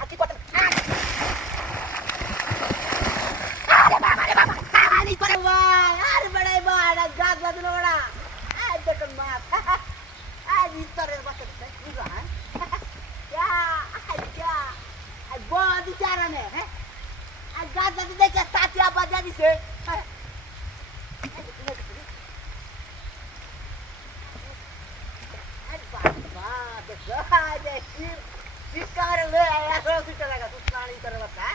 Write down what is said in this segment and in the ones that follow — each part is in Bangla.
আর কি করতে আরে বাবা রে বাবা কাহানি করে ভাই আর বড় বড় গাছ বাদলো বড় আই দেখো মাছ আই ভিতরের বাচ্চা কি গো হ্যাঁ क्या बहुत विचार में है गाज दादी देखे साथी आप बजा दी से अरे बाबा देखो आज शिकार ले आया तो सीटा लगा तू प्राणी तरह बता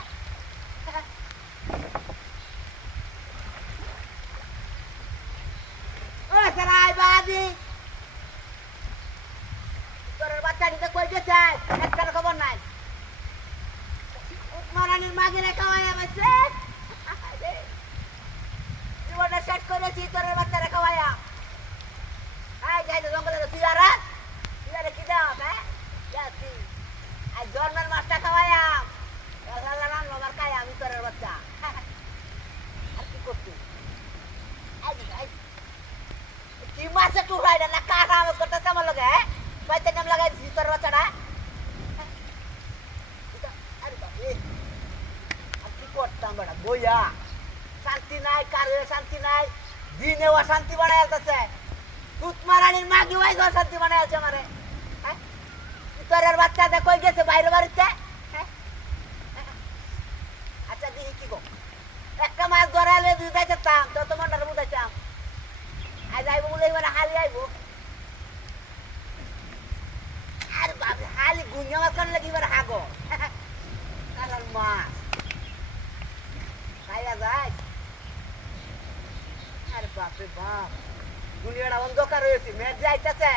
ओ सराय बादी তোর বাচ্চাটিতে কই গেছে একটা খবর নাই মারানির মাঝে রেখা হয়ে গেছে জীবনটা সেট করেছি তোর বাচ্চা রেখা হইয়া আই যাই তো জঙ্গলে তুইয়ারা কি দাও হ্যাঁ যাচ্ছি আজ জন্মের মাছটা খাওয়াইয়া রাম আমার খাই আমি তোর বাচ্চা আর কি করছি কি মাছে টুকরাইটা না কাকা আমার করতেছে আমার লগে হ্যাঁ বাইতে নাম লাগাই দিছি তোর বাচ্চাটা আরে বাবা আর কি করতাম বেটা বইয়া শান্তি নাই কারে শান্তি নাই দিনে অশান্তি বানাই আসতেছে দুধ মারানির মাগি ওই অশান্তি বানাই আছে আমারে হ্যাঁ তোর বাচ্চা দেখ কই গেছে বাইরে বাড়িতে হ্যাঁ আচ্ছা দেখি কি গো একটা মাছ ধরালে দুই যাইতাম তো তোমার নারে বুঝাইতাম আজ আইব বলে এবার হালি আইব আরে বাবা হালি গুঞ্জা মাছ কান লাগি এবার হাগো কালার মাছ খাইয়া যায় আরে বাপরে বাপ দুনিয়াটা অন্ধকার হয়েছে মেঘ যাইতেছে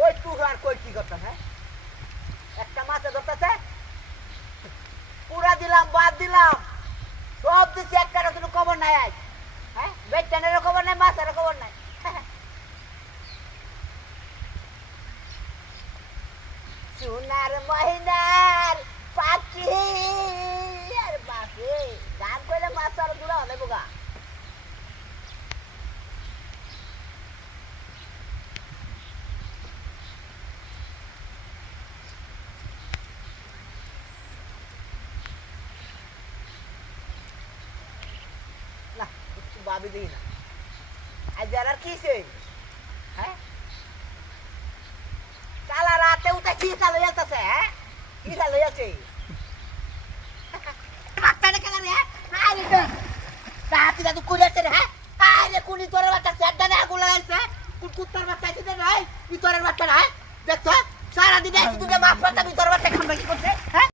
ওই টু আর কই কি করতাম হ্যাঁ একটা মাছে ধরতেছে পুরা দিলাম বাদ দিলাম সব দিচ্ছি একটা কোনো খবর নাই আজ হ্যাঁ বেচানের খবর নাই মাছের খবর নাই সোনার মহিনার পাখি আর বাপরে গান কইলে মাছ আর দূরা হলে বোগা ভাবি দিই না আজ আর কিসে হ্যাঁ কালা রাতে উঠে কি চালু যাচ্ছে হ্যাঁ কি চালু যাচ্ছে বাচ্চাটা কেন রে আরে তো রাতে দাদু কুড়িয়েছে রে হ্যাঁ আরে কুড়ি তোর বাচ্চা সেটা না আগুন লাগাইছে কুত্তার বাচ্চা আছে রে ভিতরের বাচ্চা না দেখছো সারাদিন একটু মাছ পাতা ভিতরের বাচ্চা খান কি করছে হ্যাঁ